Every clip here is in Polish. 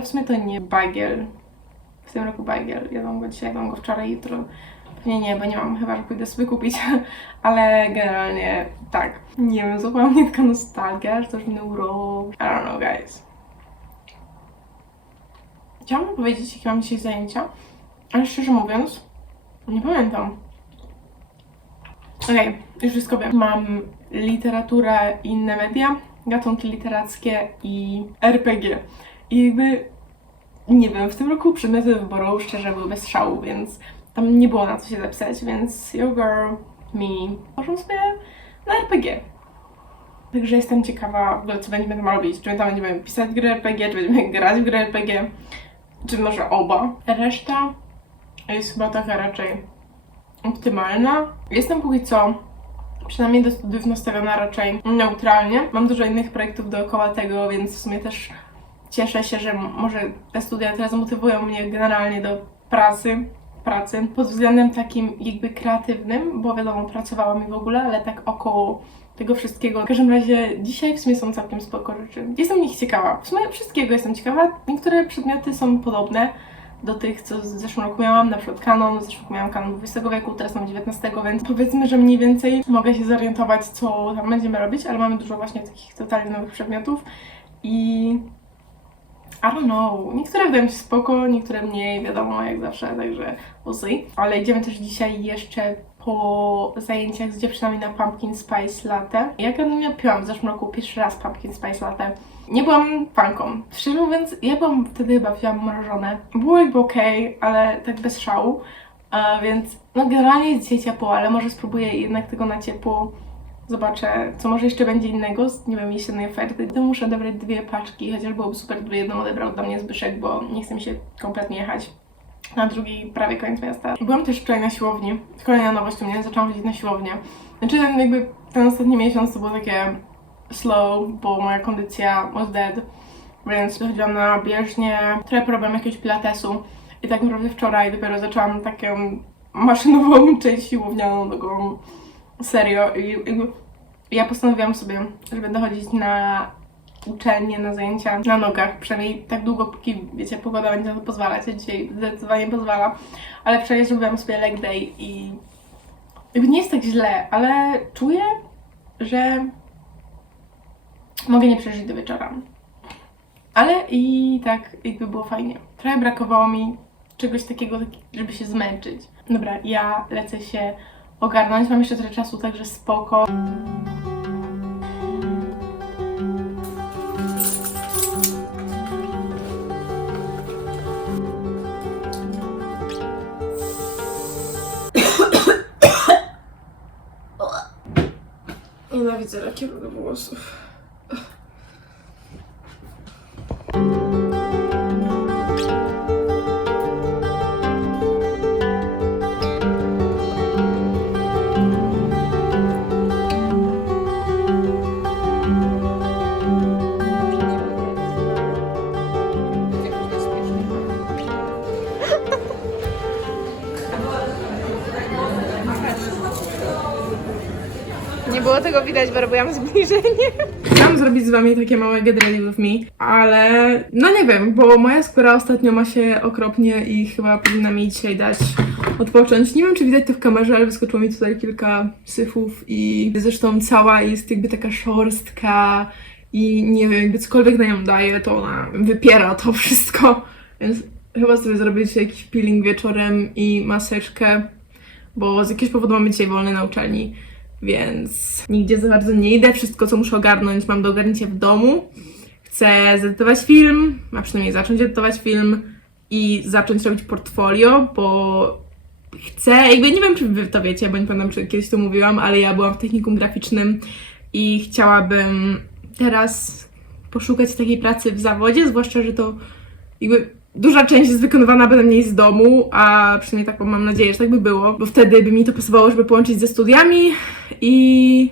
ale w sumie to nie bagiel. W tym roku bagiel. Jadłam go dzisiaj, jadłam go wczoraj, jutro. Pewnie nie, bo nie mam, chyba że pójdę sobie kupić. ale generalnie tak. Nie wiem, złapała mnie taka nostalgia, że to już minął. I don't know, guys. Chciałam powiedzieć, jakie mam dzisiaj zajęcia, ale szczerze mówiąc, nie pamiętam. Okej, już wszystko wiem. Mam literaturę i inne media, gatunki literackie i RPG. I jakby, nie wiem, w tym roku przedmioty wyboru szczerze były bez szału, więc tam nie było na co się zapisać, więc your girl, me, poszłam sobie na RPG. Także jestem ciekawa w ogóle, co będziemy tam robić. Czy my tam będziemy pisać gry RPG, czy będziemy grać w gry RPG, czy może oba. Reszta jest chyba taka raczej optymalna. Jestem póki co, przynajmniej do studiów nastawiona raczej neutralnie. Mam dużo innych projektów dookoła tego, więc w sumie też cieszę się, że może te studia teraz motywują mnie generalnie do pracy, pracy pod względem takim jakby kreatywnym, bo wiadomo, pracowałam i w ogóle, ale tak około tego wszystkiego. W każdym razie dzisiaj w sumie są całkiem spoko rzeczy. Jestem nich ciekawa. W sumie wszystkiego jestem ciekawa. Niektóre przedmioty są podobne do tych, co w zeszłym roku miałam, na przykład kanon, w zeszłym roku miałam kanon XX wieku, teraz mam XIX, więc powiedzmy, że mniej więcej mogę się zorientować, co tam będziemy robić, ale mamy dużo właśnie takich totalnie nowych przedmiotów i I don't know, niektóre wydają się spoko, niektóre mniej, wiadomo, jak zawsze, także we'll see. Ale idziemy też dzisiaj jeszcze po zajęciach z dziewczynami na Pumpkin Spice Latte. Ja nie piłam w zeszłym roku pierwszy raz Pumpkin Spice Latte. Nie byłam fanką. Szczerze mówiąc, ja byłam wtedy chyba wzięłam mrożone. Było jakby okej, ale tak bez szału. A więc no generalnie jest dzisiaj ciepło, ale może spróbuję jednak tego na ciepło. Zobaczę, co może jeszcze będzie innego z, nie wiem, jesiennej oferty. To muszę odebrać dwie paczki, chociaż byłoby super, gdyby jedną odebrał dla mnie Zbyszek, bo nie chce mi się kompletnie jechać na drugi prawie koniec miasta. Byłam też wczoraj na siłowni. Kolejna nowość u mnie, zaczęłam chodzić na siłownię. Znaczy ten jakby ten ostatni miesiąc to było takie slow, bo moja kondycja was dead, więc chodziłam na bieżnię, trochę porobiłam jakiegoś pilatesu i tak naprawdę wczoraj dopiero zaczęłam taką maszynową część siłownianą, taką serio i jakby ja postanowiłam sobie, że będę chodzić na uczelnię, na zajęcia na nogach, przynajmniej tak długo, póki, wiecie, pogoda będzie na to pozwalać, a dzisiaj zdecydowanie pozwala, ale wczoraj zrobiłam sobie leg day i jakby nie jest tak źle, ale czuję, że mogę nie przeżyć do wieczora. Ale i tak jakby było fajnie. Trochę brakowało mi czegoś takiego, taki- żeby się zmęczyć. Dobra, ja lecę się ogarnąć. Mam jeszcze trochę czasu, także spoko. Nienawidzę lakieru do włosów. Tego widać, bo robiłam zbliżenie. Chciałam zrobić z wami takie małe get ready with me, ale no nie wiem, bo moja skóra ostatnio ma się okropnie i chyba powinna mi dzisiaj dać odpocząć. Nie wiem, czy widać to w kamerze, ale wyskoczyło mi tutaj kilka syfów i zresztą cała jest jakby taka szorstka i nie wiem, jakby cokolwiek na nią daje, to ona wypiera to wszystko. Więc chyba sobie dzisiaj jakiś peeling wieczorem i maseczkę, bo z jakiegoś powodu mamy dzisiaj wolne na uczelni więc nigdzie za bardzo nie idę. Wszystko, co muszę ogarnąć, mam do ogarnięcia w domu. Chcę zedytować film, a przynajmniej zacząć edytować film i zacząć robić portfolio, bo chcę, jakby nie wiem, czy wy to wiecie, bo nie pamiętam, czy kiedyś to mówiłam, ale ja byłam w technikum graficznym i chciałabym teraz poszukać takiej pracy w zawodzie, zwłaszcza, że to jakby duża część jest wykonywana beze mnie z domu, a przynajmniej taką mam nadzieję, że tak by było, bo wtedy by mi to pasowało, żeby połączyć ze studiami i...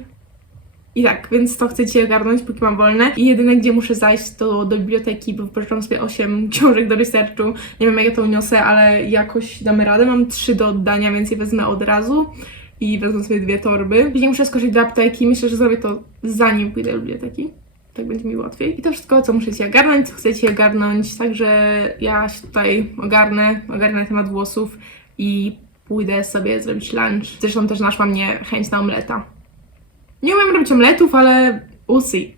I tak, więc to chcę dzisiaj ogarnąć, póki mam wolne. I jedyne, gdzie muszę zajść, to do biblioteki, bo wypożyczam sobie 8 książek do researchu. Nie wiem, jak ja to uniosę, ale jakoś damy radę. Mam 3 do oddania, więc je wezmę od razu. I wezmę sobie dwie torby. Później muszę skoczyć do apteki. Myślę, że zrobię to zanim pójdę do biblioteki. Tak będzie mi łatwiej. I to wszystko, co musicie ogarnąć, co chcecie ogarnąć, także ja się tutaj ogarnę, ogarnę temat włosów i pójdę sobie zrobić lunch. Zresztą też naszła mnie chęć na omleta. Nie umiem robić omletów, ale we'll see.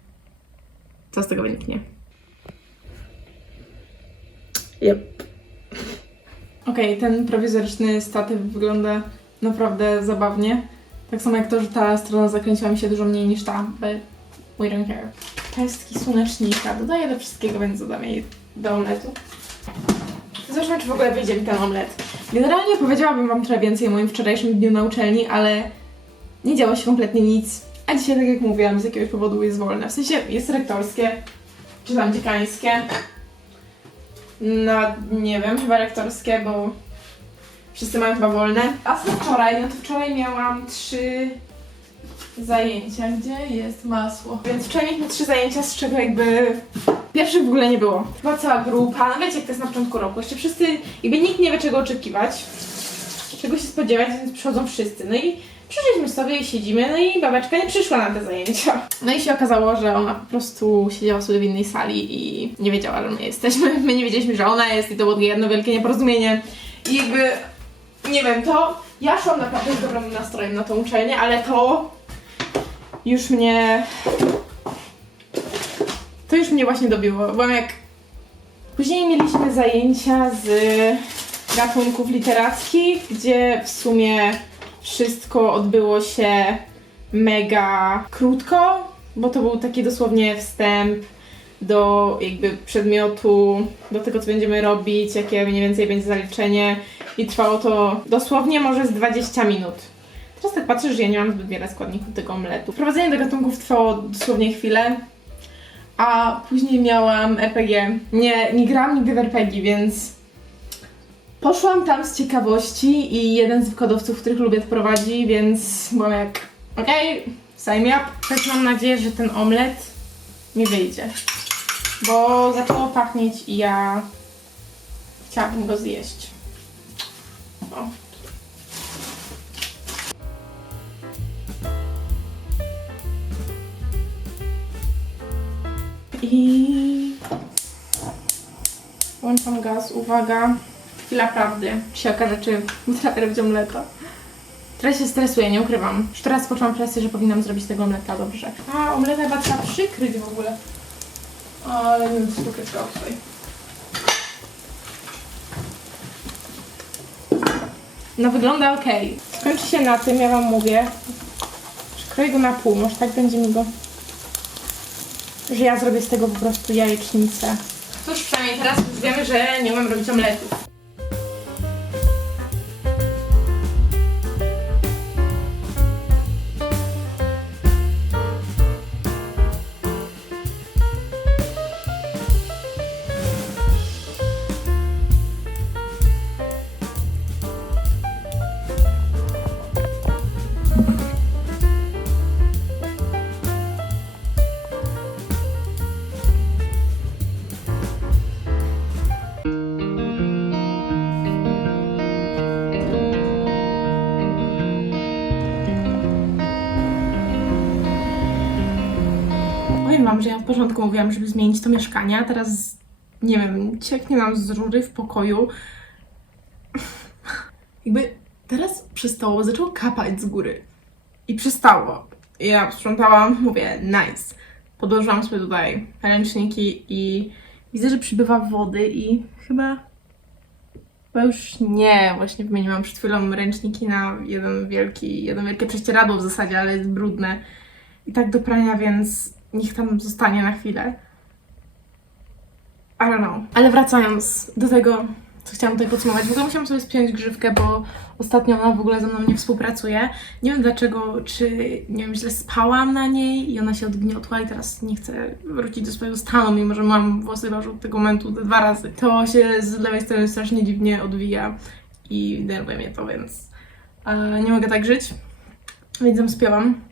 Co z tego wyniknie. Yep. Okej, ten prowizoryczny statyw wygląda naprawdę zabawnie. Tak samo jak to, że ta strona zakręciła mi się dużo mniej niż ta, we don't care. Pestki słonecznika. Dodaję do wszystkiego, więc dodam jej do omletu. Zobaczmy, czy w ogóle wyjdzie mi ten omlet. Generalnie powiedziałabym Wam trochę więcej o moim wczorajszym dniu na uczelni, ale nie działo się kompletnie nic. A dzisiaj, tak jak mówiłam, z jakiegoś powodu jest wolne. W sensie jest rektorskie, czy tam dziekańskie. No, nie wiem, chyba rektorskie, bo wszyscy mają chyba wolne. A co wczoraj? No to wczoraj miałam trzy zajęcia. Gdzie jest masło? Więc wczoraj mieliśmy trzy zajęcia, z czego jakby pierwszych w ogóle nie było. Chyba cała grupa, no wiecie jak to jest na początku roku. Jeszcze wszyscy, jakby nikt nie wie czego oczekiwać, czego się spodziewać, więc przychodzą wszyscy. No i przyszliśmy sobie i siedzimy, no i babeczka nie przyszła na te zajęcia. No i się okazało, że ona po prostu siedziała sobie w innej sali i nie wiedziała, że my jesteśmy. My nie wiedzieliśmy, że ona jest i to było jedno wielkie nieporozumienie. I jakby, nie wiem, to ja szłam naprawdę z dobrym nastrojem na tą uczelnię, ale to już mnie... To już mnie właśnie dobiło. Byłam jak... Później mieliśmy zajęcia z gatunków literackich, gdzie w sumie wszystko odbyło się mega krótko, bo to był taki dosłownie wstęp do jakby przedmiotu, do tego co będziemy robić, jakie mniej więcej będzie zaliczenie i trwało to dosłownie może z 20 minut. Teraz tak patrzę, że ja nie mam zbyt wiele składników tego omletu. Wprowadzenie do gatunków trwało dosłownie chwilę, a później miałam RPG. Nie, nie grałam nigdy w RPG, więc Poszłam tam z ciekawości i jeden z wykładowców, których lubię, prowadzi, więc byłam jak, okej, sign me up. Też mam nadzieję, że ten omlet mi wyjdzie, bo zaczęło pachnieć i ja chciałabym go zjeść. O. I włączam gaz, uwaga. Chwila prawdy. Się okaże, czy potrafię robić omleta. Teraz się stresuję, nie ukrywam. Już teraz poczułam presję, że powinnam zrobić tego omleta dobrze. A, omleta chyba trzeba przykryć w ogóle. Ale nie wiem, co tu. No wygląda ok. Skończy się na tym, ja wam mówię. że Kroję go na pół, może tak będzie mi go... Że ja zrobię z tego po prostu jajecznicę. Cóż, przynajmniej teraz wiemy, że nie umiem robić omletów. Że ja od początku mówiłam, żeby zmienić to mieszkanie, a teraz nie wiem, cieknie nam z rury w pokoju. Jakby teraz przestało, zaczęło kapać z góry. I przestało. I ja sprzątałam, mówię, nice. Podłożyłam sobie tutaj ręczniki i widzę, że przybywa wody i chyba Chyba już nie, właśnie wymieniłam przed chwilą ręczniki na jeden wielki, jedno wielkie prześcieradło w zasadzie, ale jest brudne i tak do prania, więc niech tam zostanie na chwilę. I don't know. Ale wracając do tego, co chciałam tutaj podsumować, w ogóle musiałam sobie spiąć grzywkę, bo ostatnio ona w ogóle ze mną nie współpracuje. Nie wiem dlaczego, czy nie wiem, źle spałam na niej i ona się odgniotła i teraz nie chcę wrócić do swojego stanu, mimo że mam włosy już od tego momentu dwa razy. To się z lewej strony strasznie dziwnie odwija i denerwuje mnie to, więc nie mogę tak żyć. Więc ją spięłam.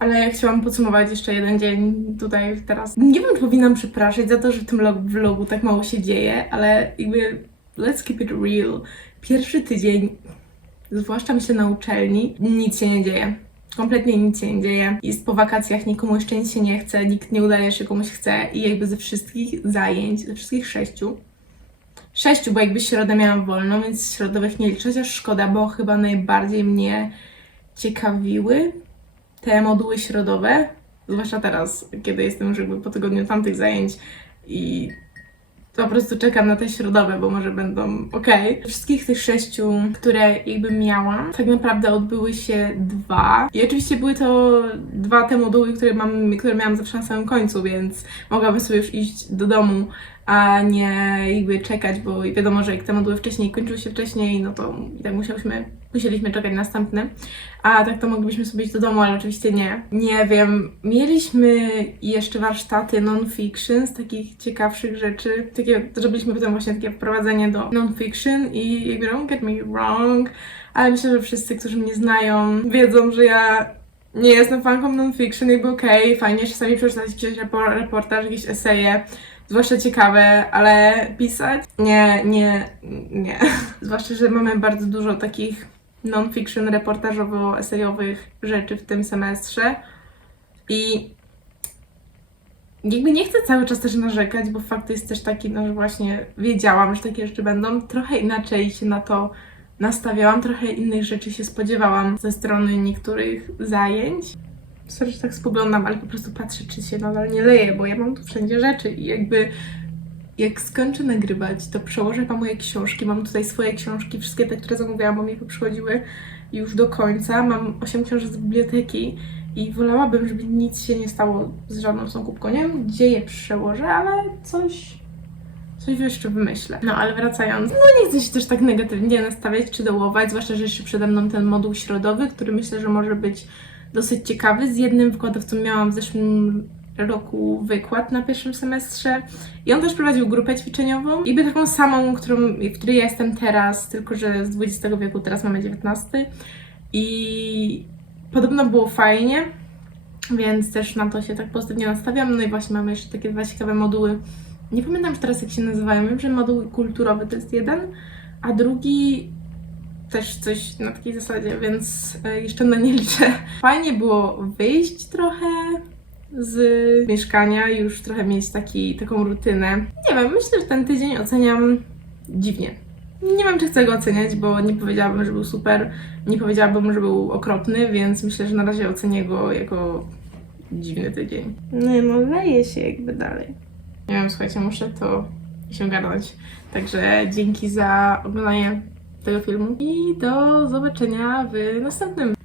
Ale chciałam podsumować jeszcze jeden dzień tutaj teraz. Nie wiem, czy powinnam przepraszać za to, że w tym log- vlogu tak mało się dzieje, ale jakby let's keep it real. Pierwszy tydzień, zwłaszcza myślę na uczelni, nic się nie dzieje. kompletnie nic się nie dzieje. Jest po wakacjach, nikomu jeszcze nic się nie chce, nikt nie udaje, że komuś chce i jakby ze wszystkich zajęć, ze wszystkich sześciu, sześciu, bo jakby środę miałam wolną, więc środowych nie liczę, chociaż szkoda, bo chyba najbardziej mnie ciekawiły te moduły środowe, zwłaszcza teraz, kiedy jestem już jakby po tygodniu tamtych zajęć i po prostu czekam na te środowe, bo może będą ok. Wszystkich tych sześciu, które jakby miałam, tak naprawdę odbyły się dwa. I oczywiście były to dwa te moduły, które, mam, które miałam zawsze na samym końcu, więc mogłabym sobie już iść do domu, a nie jakby czekać, bo wiadomo, że jak te moduły wcześniej kończyły się wcześniej, no to i tak musiałyśmy, musieliśmy czekać na następne. A tak to moglibyśmy sobie iść do domu, ale oczywiście nie. Nie wiem. Mieliśmy jeszcze warsztaty non-fiction z takich ciekawszych rzeczy. Takie, zrobiliśmy potem właśnie takie wprowadzenie do non-fiction i jakby don't get me wrong, ale myślę, że wszyscy, którzy mnie znają, wiedzą, że ja nie jestem fanką non-fiction, jakby okej, fajnie czasami przeczytać jakiś repor- reportaż, jakieś eseje, zwłaszcza ciekawe, ale pisać? Nie, nie, nie. Zwłaszcza, że mamy bardzo dużo takich non-fiction, reportażowo-esejowych rzeczy w tym semestrze i jakby nie chcę cały czas też narzekać, bo fakt jest też taki, no, że właśnie wiedziałam, że takie rzeczy będą. Trochę inaczej się na to nastawiałam, trochę innych rzeczy się spodziewałam ze strony niektórych zajęć. Sorry, że tak spoglądam, ale po prostu patrzę, czy się nadal nie leje, bo ja mam tu wszędzie rzeczy i jakby jak skończę nagrywać, to przełożę Wam moje książki. Mam tutaj swoje książki, wszystkie te, które zamówiłam, bo mi przychodziły już do końca. Mam 8 książek z biblioteki i wolałabym, żeby nic się nie stało z żadną tą kubką. Nie wiem, gdzie je przełożę, ale coś, coś jeszcze wymyślę. No, ale wracając, no nie chcę się też tak negatywnie nastawiać czy dołować, zwłaszcza, że jeszcze przede mną ten moduł środowy, który myślę, że może być dosyć ciekawy. Z jednym wykładowcą miałam w zeszłym roku wykład na pierwszym semestrze i on też prowadził grupę ćwiczeniową, jakby taką samą, którą, w której ja jestem teraz, tylko że z XX wieku, teraz mamy XIX i podobno było fajnie, więc też na to się tak pozytywnie nastawiam. No i właśnie mamy jeszcze takie dwa ciekawe moduły. Nie pamiętam już teraz jak się nazywają. Wiem, że moduł kulturowy to jest jeden, a drugi też coś na takiej zasadzie, więc e, jeszcze na nie liczę. Fajnie było wyjść trochę z mieszkania, już trochę mieć taki, taką rutynę. Nie wiem, myślę, że ten tydzień oceniam dziwnie. Nie wiem, czy chcę go oceniać, bo nie powiedziałabym, że był super, nie powiedziałabym, że był okropny, więc myślę, że na razie ocenię go jako dziwny tydzień. No, no leje się jakby dalej. Nie wiem, słuchajcie, muszę to się ogarnąć. Także dzięki za oglądanie tego filmu i do zobaczenia w następnym.